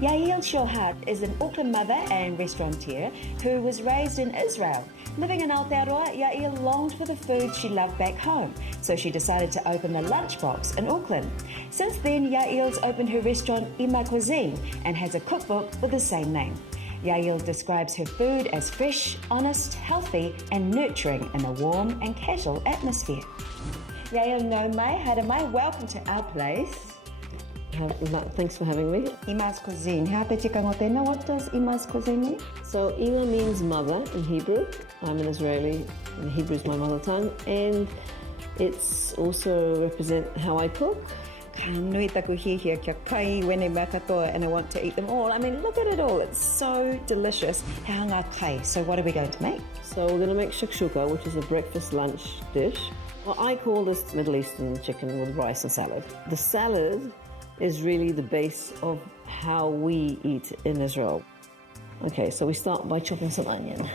Yael Shochat is an Auckland mother and restaurateur who was raised in Israel. Living in Aotearoa, Yael longed for the food she loved back home, so she decided to open the Lunchbox in Auckland. Since then, Yael's opened her restaurant IMA Cuisine and has a cookbook with the same name. Yael describes her food as fresh, honest, healthy and nurturing in a warm and casual atmosphere. Yael no mai, haere mai, welcome to our place. Thanks for having me. Ima's Cuisine. What does Ima's Cuisine mean? So Ima means mother in Hebrew. I'm an Israeli and Hebrew is my mother tongue, and it's also represent how I cook. Nui taku hihia kia kai wene makatoa, and I want to eat them all. I mean, look at it all. It's so delicious. How ngā kai. So what are we going to make? So we're going to make shakshuka, which is a breakfast lunch dish. Well, I call this Middle Eastern chicken with rice and salad. The salad is really the base of how we eat in Israel. Okay, so we start by chopping some onion.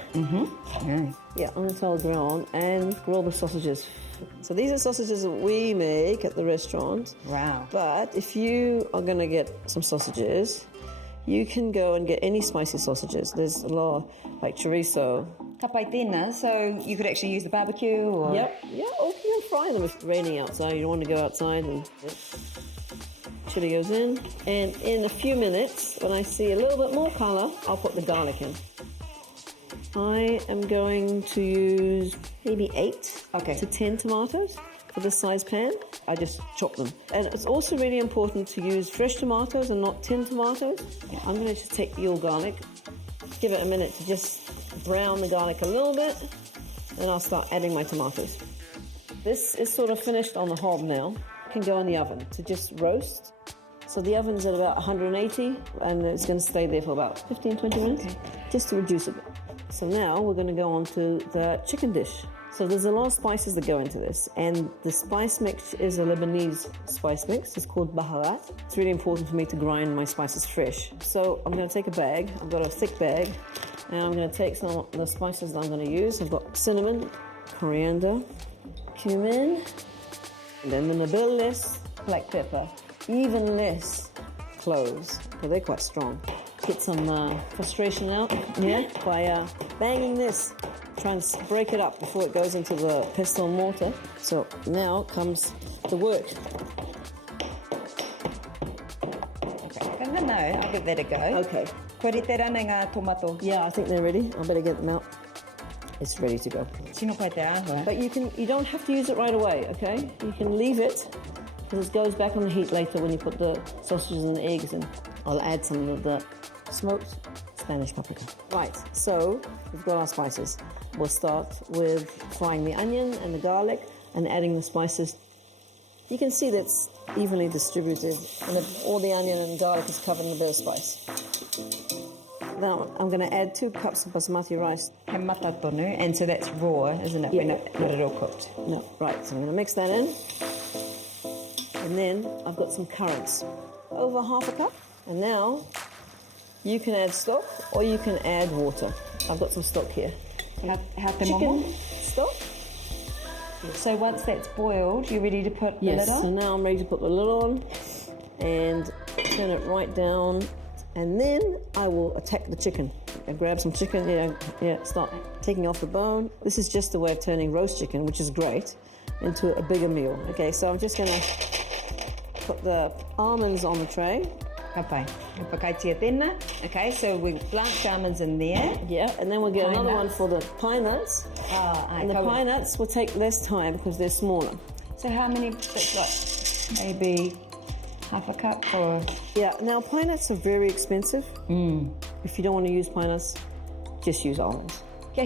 Yeah, on the towel ground, and grill the sausages. So these are sausages that we make at the restaurant. Wow. But if you are going to get some sausages, you can go and get any spicy sausages. There's a lot like chorizo. Ka pai tēnā, so you could actually use the barbecue or... Yep, or you can fry them if it's raining outside. You don't want to go outside and... Chili goes in, and in a few minutes, when I see a little bit more color, I'll put the garlic in. I am going to use maybe 8 to 10 tomatoes for this size pan. I just chop them. And it's also really important to use fresh tomatoes and not tinned tomatoes. I'm going to just take the old garlic, give it a minute to just brown the garlic a little bit, and I'll start adding my tomatoes. This is sort of finished on the hob now. It can go in the oven to just roast. So the oven's at about 180, and it's going to stay there for about 15-20 minutes, just to reduce it. So now we're going to go on to the chicken dish. So there's a lot of spices that go into this, and the spice mix is a Lebanese spice mix. It's called baharat. It's really important for me to grind my spices fresh. So I'm going to take a bag. I've got a thick bag, and I'm going to take some of the spices that I'm going to use. I've got cinnamon, coriander, cumin, and then a bit less black pepper. Even less cloves, because they're quite strong. Get some frustration out, by banging this. Try and break it up before it goes into the pestle and mortar. So now comes the work. Okay, I'll give that a go. Okay. Korite rana ngā tomato. Yeah, I think they're ready. I better get them out. It's ready to go. Tino koe te āhua. But you don't have to use it right away, okay? You can leave it, because it goes back on the heat later when you put the sausages and the eggs in. I'll add some of the smoked Spanish paprika. Right, so we've got our spices. We'll start with frying the onion and the garlic and adding the spices. You can see that's evenly distributed, and all the onion and garlic is covered in a bit of spice. Now I'm going to add 2 cups of basmati rice. He mata tonu, and so that's raw, isn't it? Yeah. We're not at all cooked. No, right, so I'm going to mix that in. And then I've got some currants, over half a cup. And now you can add stock or you can add water. I've got some stock here. Chicken stock. So once that's boiled, you're ready to put the lid on? Yes, so now I'm ready to put the lid on and turn it right down. And then I will attack the chicken. I grab some chicken, start taking off the bone. This is just a way of turning roast chicken, which is great, into a bigger meal. Okay, so I'm just going to put the almonds on the tray. Okay, so we blanch almonds in there. Yeah, and then we'll get another one for the pine nuts. And the pine nuts will take less time because they're smaller. So how many? Maybe half a cup or? Yeah, now pine nuts are very expensive. If you don't want to use pine nuts, just use almonds. So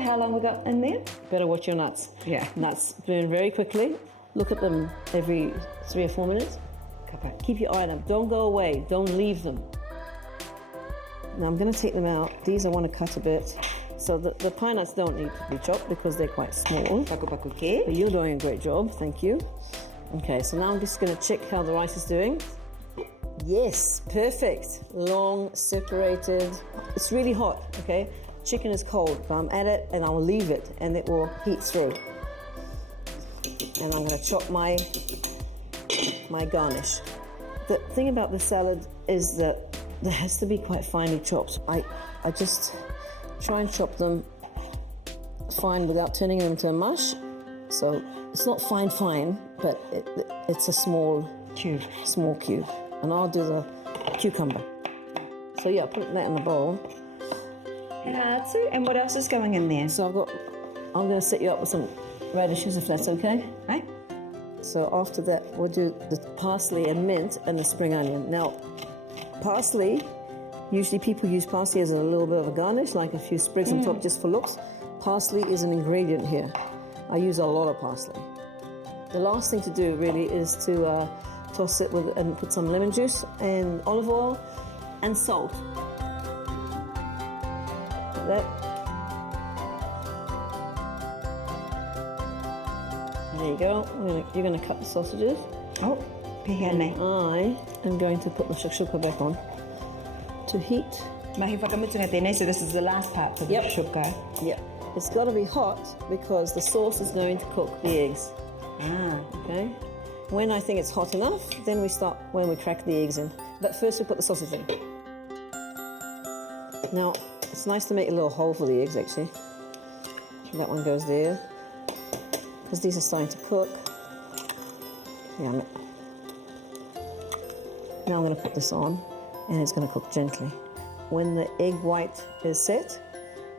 how long we got in there? Better watch your nuts. Yeah. Nuts burn very quickly. Look at them every 3 or 4 minutes. Keep your eye on them. Don't go away. Don't leave them. Now I'm going to take them out. These I want to cut a bit. So the pine nuts don't need to be chopped because they're quite small. But you're doing a great job. Thank you. Okay, so now I'm just going to check how the rice is doing. Yes, perfect. Long, separated. It's really hot, okay? Chicken is cold, but I'm at it and I will leave it and it will heat through. And I'm going to chop my garnish. The thing about the salad is that there has to be quite finely chopped. I just try and chop them fine without turning them into a mush. So it's not fine, but it's a small cube. And I'll do the cucumber. So yeah, put that in the bowl. And what else is going in there? So I'm going to set you up with some radishes if that's okay. Right. So after that, we'll do the parsley and mint and the spring onion. Now, parsley, usually people use parsley as a little bit of a garnish, like a few sprigs on top just for looks. Parsley is an ingredient here. I use a lot of parsley. The last thing to do really is to toss it with and put some lemon juice and olive oil and salt. Like that. There you go. You're going to cut the sausages. Oh, pihane. I am going to put the shakshuka back on to heat. Mahi whakamutunga tēnei, so this is the last part for the shakshuka. Yep. It's got to be hot because the sauce is going to cook the eggs. Okay. When I think it's hot enough, then we start when we crack the eggs in. But first we put the sausage in. Now, it's nice to make a little hole for the eggs actually. So that one goes there. Because these are starting to cook. Yeah, now I'm going to put this on and it's going to cook gently. When the egg white is set,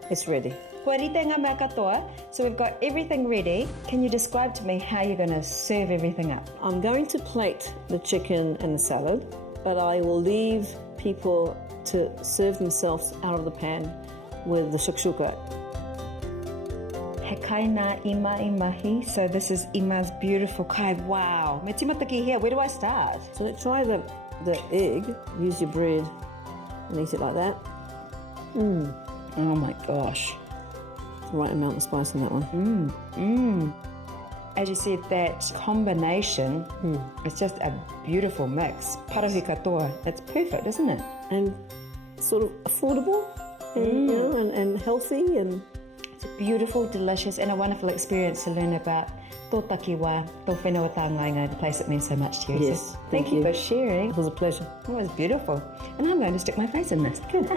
it's ready. So we've got everything ready. Can you describe to me how you're going to serve everything up? I'm going to plate the chicken and the salad, but I will leave people to serve themselves out of the pan with the shakshuka. He kaina ima imahi. So this is Ima's beautiful kai. Wow. Me timataki here. Where do I start? So try the egg. Use your bread and eat it like that. Oh my gosh. The right amount of spice in that one. As you said, that combination is just a beautiful mix. Parahi katoa. It's perfect, isn't it? And sort of affordable and, you know, and healthy. And it's beautiful, delicious, and a wonderful experience to learn about tō takiwa, tō whenua tāngainga, the place that means so much to you. Yes, so thank you for sharing. It was a pleasure. It was beautiful. And I'm going to stick my face in this. Good.